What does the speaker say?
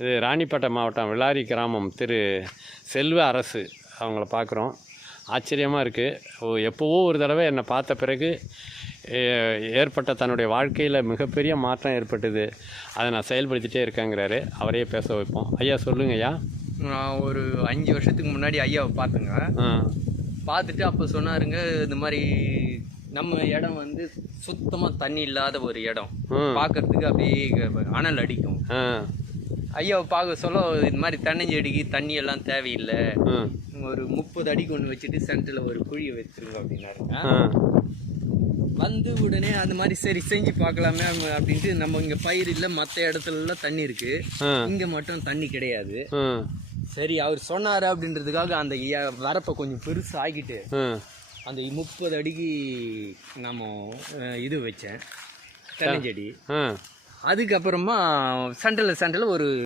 இது ராணிப்பேட்டை மாவட்டம் விளாரி கிராமம் திரு செல்வ அரசு அவங்கள பார்க்குறோம். ஆச்சரியமாக இருக்குது. எப்போவோ ஒரு தடவை என்னை பார்த்த பிறகு ஏற்பட்ட தன்னுடைய வாழ்க்கையில் மிகப்பெரிய மாற்றம் ஏற்பட்டது. அதை நான் செயல்படுத்திகிட்டே இருக்கேங்கிறாரு. அவரையே பேச வைப்போம். ஐயா சொல்லுங்க ஐயா. நான் ஒரு 5 வருஷத்துக்கு முன்னாடி ஐயாவை பார்த்தேங்க. பார்த்துட்டு அப்போ சொன்னாருங்க, இந்த மாதிரி நம்ம இடம் வந்து சுத்தமாக தண்ணி இல்லாத ஒரு இடம், பார்க்கறதுக்கு அப்படியே அனல் அடிக்கும். ஐயாவை பார்க்க சொல்ல இந்த மாதிரி தென்னஞ்செடிக்கு தண்ணி எல்லாம் தேவையில்லை, ஒரு 30 அடிக்கு ஒன்று வச்சுட்டு சென்டரில் ஒரு குழியை வச்சிருங்க அப்படின்னாருங்க. வந்து உடனே அந்த மாதிரி சரி செஞ்சு பார்க்கலாமே அப்படின்ட்டு, நம்ம இங்கே பயிர் இல்லை, மற்ற இடத்துலலாம் தண்ணி இருக்கு, இங்கே மட்டும் தண்ணி கிடையாது. சரி அவர் சொன்னார் அப்படின்றதுக்காக அந்த வரப்பை கொஞ்சம் பெருசு ஆகிட்டு அந்த 30 அடிக்கு நம்ம இது வச்சேன் தென்னஞ்செடி. அதுக்கப்புறமா சென்டரில் ஒரு